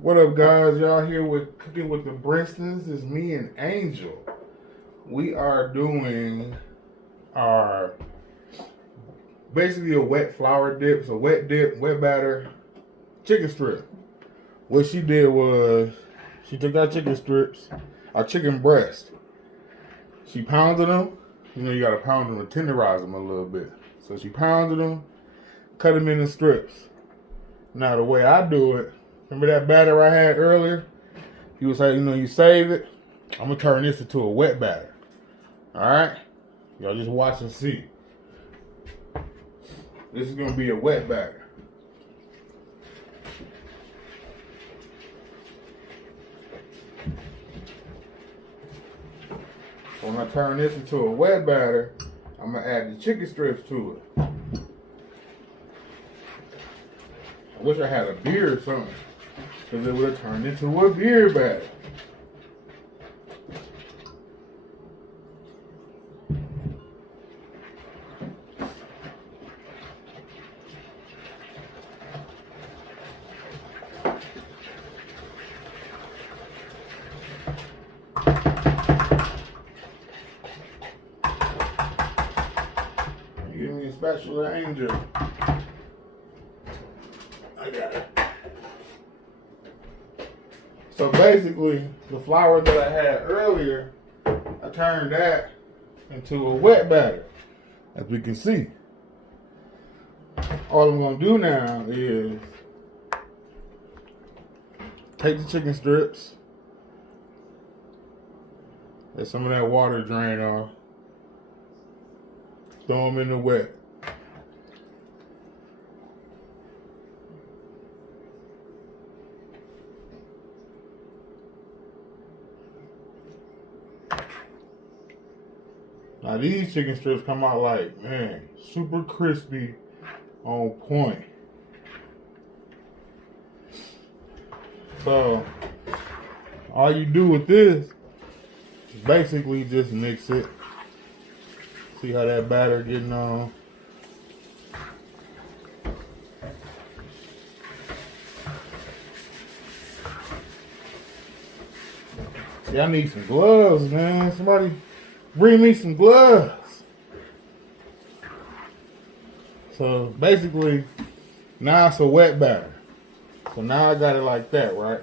What up, guys? Y'all here with Cooking with the Brinstons. It's me and Angel. We are doing our basically a wet flour dip, so wet dip, wet batter, chicken strip. What she did was she took our chicken strips, our chicken breast. She pounded them. You know, you gotta pound them to tenderize them a little bit. So she pounded them, cut them into strips. Now the way I do it, remember that batter I had earlier? You was like, you save it. I'm gonna turn this into a wet batter. Alright? Y'all just watch and see. This is gonna be a wet batter. So when I turn this into a wet batter, I'm gonna add the chicken strips to it. I wish I had a beer or something, because it would have turned into a beer batter. Give me a spatula, Angel. I got it. So basically, the flour that I had earlier, I turned that into a wet batter, as we can see. All I'm gonna do now is take the chicken strips, let some of that water drain off, throw them in the wet. Now these chicken strips come out like, man, super crispy, on point. So all you do with this is basically just mix it. See how that batter getting on. Yeah, I need some gloves, man. Somebody bring me some gloves. So basically, now it's a wet batter. So now I got it like that, right?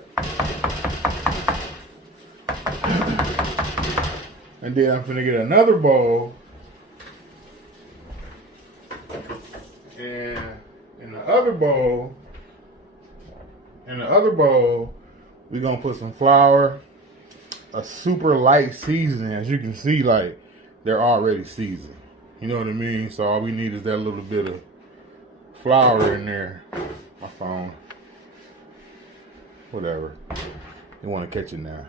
And then I'm gonna get another bowl. And in the other bowl, we're gonna put some flour, a super light seasoning. As you can see, like, they're already seasoned. You know what I mean? So all we need is that little bit of flour in there. My phone. Whatever. You want to catch it now.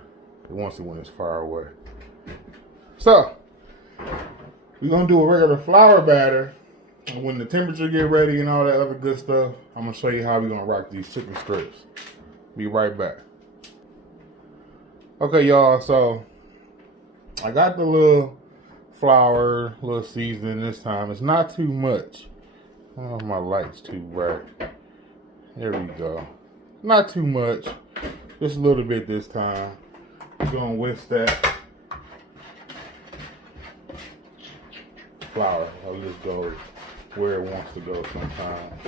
It wants it when it's far away. So, we're going to do a regular flour batter. And when the temperature get ready and all that other good stuff, I'm going to show you how we're going to rock these chicken strips. Be right back. Okay, y'all, so I got the little flour, little seasoning this time. It's not too much. Oh, my light's too bright. There we go. Not too much. Just a little bit this time. We're going to whisk that flour. I'll just go where it wants to go sometimes.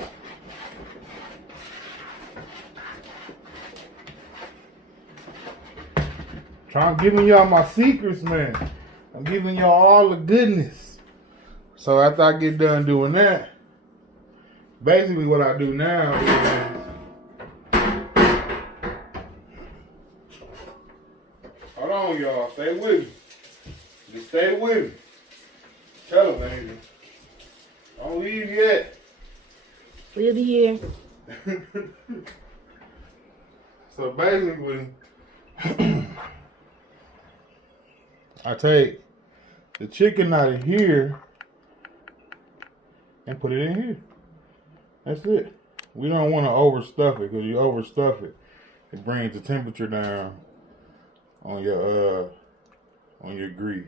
I'm giving y'all my secrets, man. I'm giving y'all all the goodness. So after I get done doing that, basically what I do now is, hold on, y'all. Stay with me. Just stay with me. Tell them, Angel. Don't leave yet. We'll be here. So basically, I take the chicken out of here and put it in here. That's it. We don't want to overstuff it, because you overstuff it, it brings the temperature down on your grease.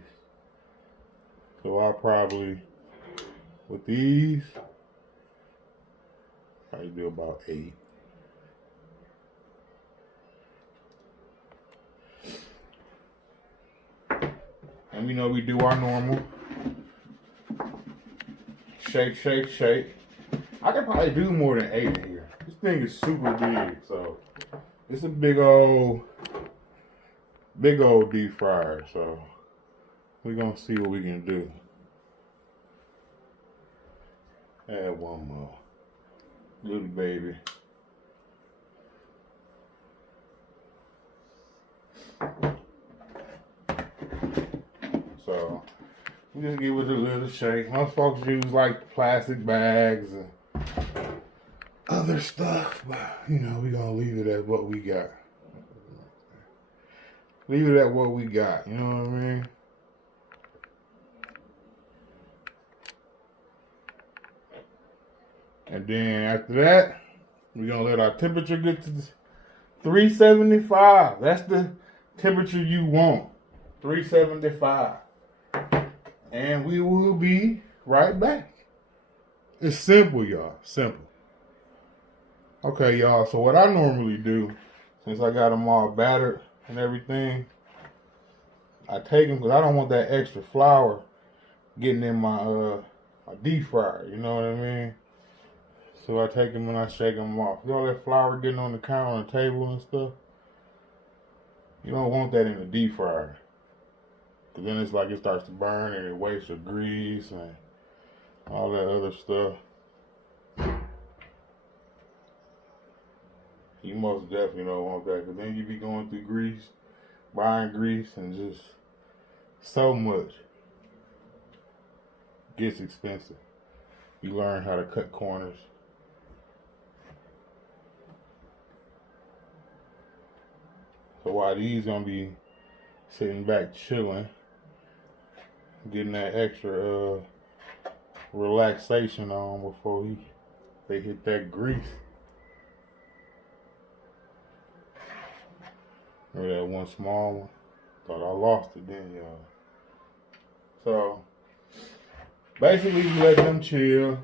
So I'll probably, with these, probably do about 8. we know we do our normal shake, shake, shake. I could probably do more than 8 in here. This thing is super big, so it's a big old deep fryer. So we're gonna see what we can do. Add one more, little baby. So we just give it a little shake. Most folks use like plastic bags and other stuff, but you know, we're gonna leave it at what we got. Leave it at what we got, you know what I mean? And then after that, we're gonna let our temperature get to 375. That's the temperature you want. 375. And we will be right back. It's simple, y'all. Simple. Okay, y'all. So what I normally do, since I got them all battered and everything, I take them because I don't want that extra flour getting in my deep fryer. You know what I mean? So I take them and I shake them off. All that flour getting on the counter, on the table and stuff, you don't want that in the deep fryer. Because then it's like it starts to burn and it wastes your grease and all that other stuff. You most definitely don't want that, because then you be going through grease, buying grease, and just so much. Gets expensive. You learn how to cut corners. So while these gonna be sitting back chilling, getting that extra relaxation on before they hit that grease. Remember that one small one? Thought I lost it then, y'all. So basically we let them chill.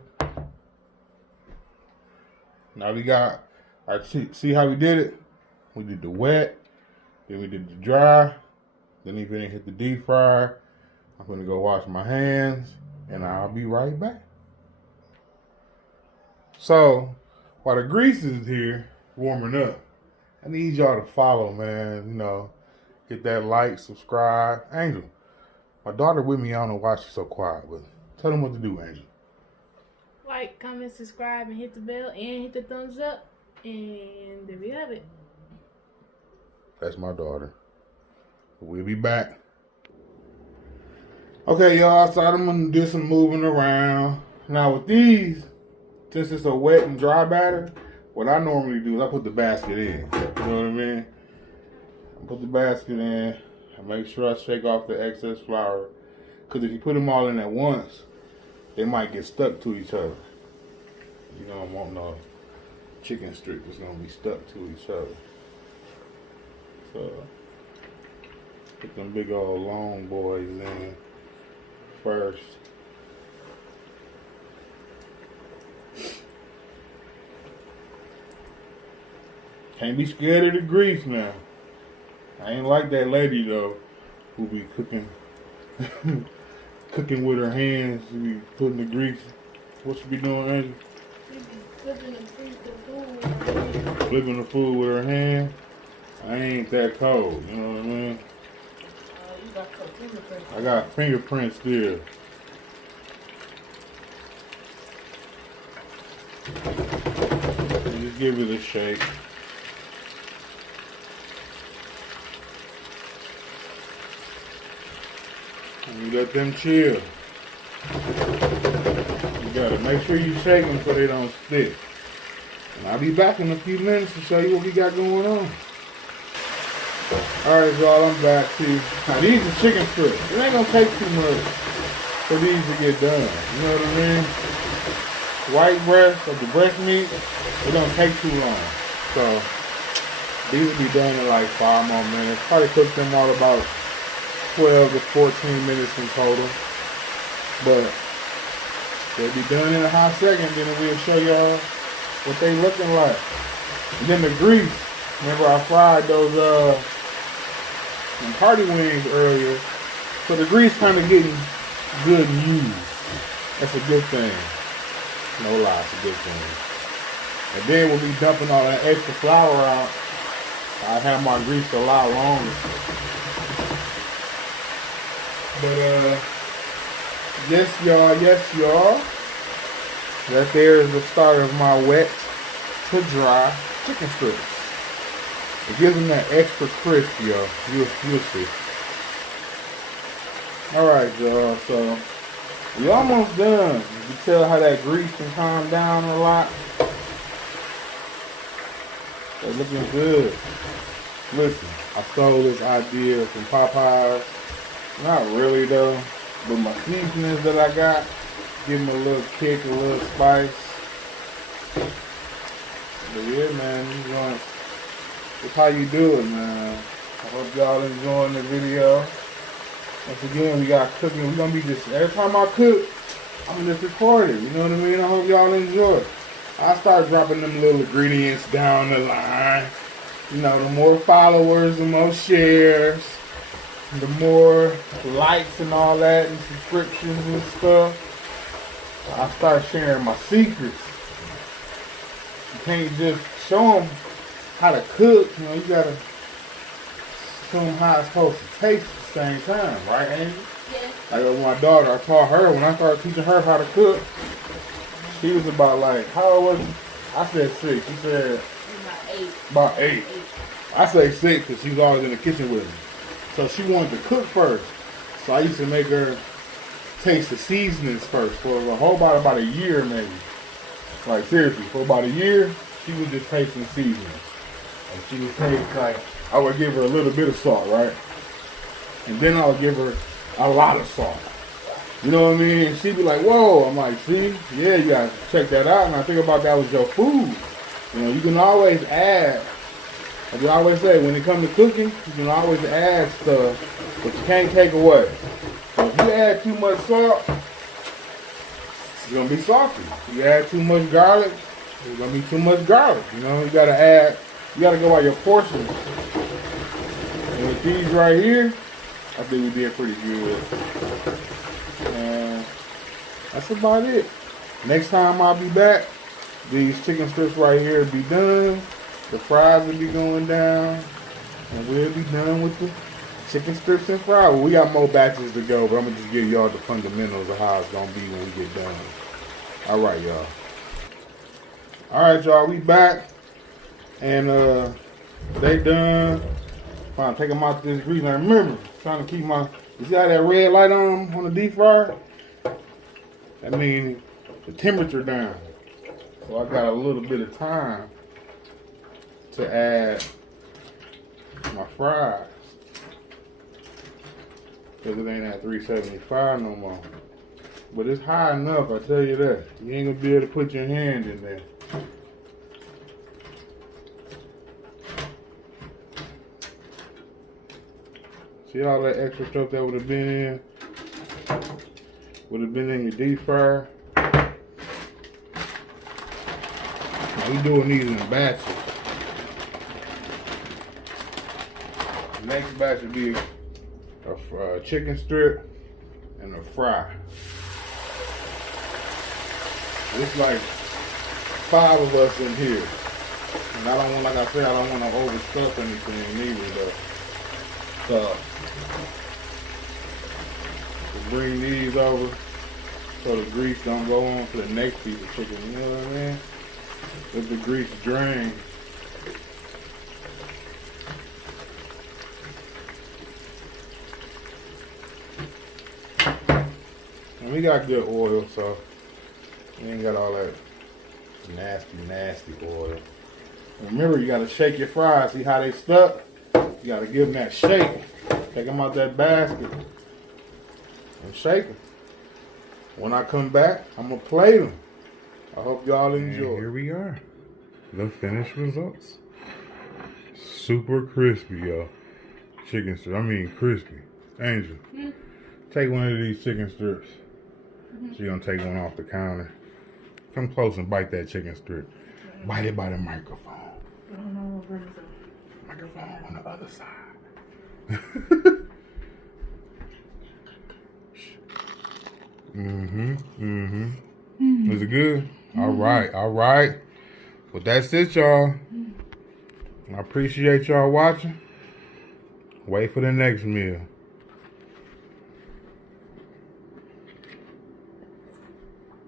Now we got our see how we did it? We did the wet, then we did the dry, then even hit the deep fryer. I'm gonna go wash my hands and I'll be right back. So while the grease is here warming up, I need y'all to follow, man. You know, hit that like, subscribe. Angel, my daughter with me. I don't know why she's so quiet, but tell them what to do, Angel. Like, comment, subscribe, and hit the bell, and hit the thumbs up. And there we have it. That's my daughter. We'll be back. Okay, y'all. So I'm gonna do some moving around. Now with these, since it's a wet and dry batter, what I normally do is I put the basket in. You know what I mean? I put the basket in. I make sure I shake off the excess flour. Because if you put them all in at once, they might get stuck to each other. You don't want no chicken strips that's going to be stuck to each other. So, put them big old long boys in first. Can't be scared of the grease now. I ain't like that lady though, who be cooking cooking with her hands. She be putting the grease. What she be doing, Angel? She be flipping the food with her hand. Flipping the food with her hand. I ain't that cold, you know what I mean? You got some fingerprints. I got fingerprints still. Just give it a shake. And you let them chill. You gotta make sure you shake them so they don't stick. And I'll be back in a few minutes to show you what we got going on. Alright, y'all, I'm back too. Now these are chicken strips. It ain't gonna take too much for these to get done. You know what I mean? White breast of the breast meat, it don't take too long. So these will be done in like 5 more minutes. Probably cook them all about 12 to 14 minutes in total. But they'll be done in a hot second, then we'll show y'all what they looking like. And then the grease. Remember I fried those party wings earlier. So the grease kind of getting good and used. That's a good thing. No lie, it's a good thing. And then we'll be dumping all that extra flour out. I have my grease a lot longer. But yes y'all. That there is the start of my wet to dry chicken strips. It gives them that extra crisp, y'all. You'll see. Alright, y'all, so we almost done. You can tell how that grease can calm down a lot. They're looking good. Listen, I stole this idea from Popeyes. Not really though, but my seasonings that I got, give them a little kick, a little spice. But yeah, man, it's how you do it, man. I hope y'all enjoying the video. Once again, we got cooking. We're gonna be just, every time I cook, I'm gonna just record it. You know what I mean? I hope y'all enjoy it. I start dropping them little ingredients down the line. You know, the more followers, the more shares, the more likes and all that, and subscriptions and stuff. I start sharing my secrets. You can't just show them how to cook. You know, you gotta show them how it's supposed to taste at the same time, right, Amy? Yes. Like with my daughter, I taught her, when I started teaching her how to cook, she was about like, how old was she? I said 6. She said about 8. I say 6 because she was always in the kitchen with me. So she wanted to cook first. So I used to make her taste the seasonings first for about a year maybe. Like seriously, for about a year, she was just tasting seasonings. And she would taste like, I would give her a little bit of salt, right? And then I would give her a lot of salt. You know what I mean? And she'd be like, whoa. I'm like, see? Yeah, you gotta check that out. And I think about that was your food. You know, you can always add, like we always say, when it comes to cooking, you can always add stuff, but you can't take away. So if you add too much salt, it's gonna be salty. If you add too much garlic, it's gonna be too much garlic. You know, you gotta go by your portions. And with these right here, I think we did pretty good. And that's about it. Next time I'll be back, these chicken strips right here will be done. The fries will be going down. And we'll be done with the chicken strips and fries. Well, we got more batches to go, but I'm going to just give y'all the fundamentals of how it's going to be when we get done. All right, y'all. All right, y'all. We back. And they done. Trying to take them out this grease. Now remember, trying to keep my, you see how that red light on the deep fryer? That means the temperature down. So I got a little bit of time to add my fries. Because it ain't at 375 no more. But it's high enough, I tell you that. You ain't gonna be able to put your hand in there. See all that extra stuff that would have been in your deep fryer. Now we doing these in batches. The next batch would be a chicken strip and a fry. It's like 5 of us in here. And I don't want, like I said, I don't want to overstuff anything either though. So, bring these over so the grease don't go on to the next piece of chicken, you know what I mean? Let the grease drain. And we got good oil, so we ain't got all that nasty oil. And remember, you gotta shake your fries, see how they stuck? You gotta give them that shake. Take them out that basket and shake them. When I come back, I'm gonna plate them. I hope y'all enjoy. And here we are, the finished results. Super crispy, y'all. Chicken strip. I mean crispy. Angel, take one of these chicken strips. She's gonna take one off the counter. Come close and bite that chicken strip. Bite it by the microphone. I don't know what Brinston. Microphone on the other side. it good? All right. Well, that's it, y'all. I appreciate y'all watching. Wait for the next meal.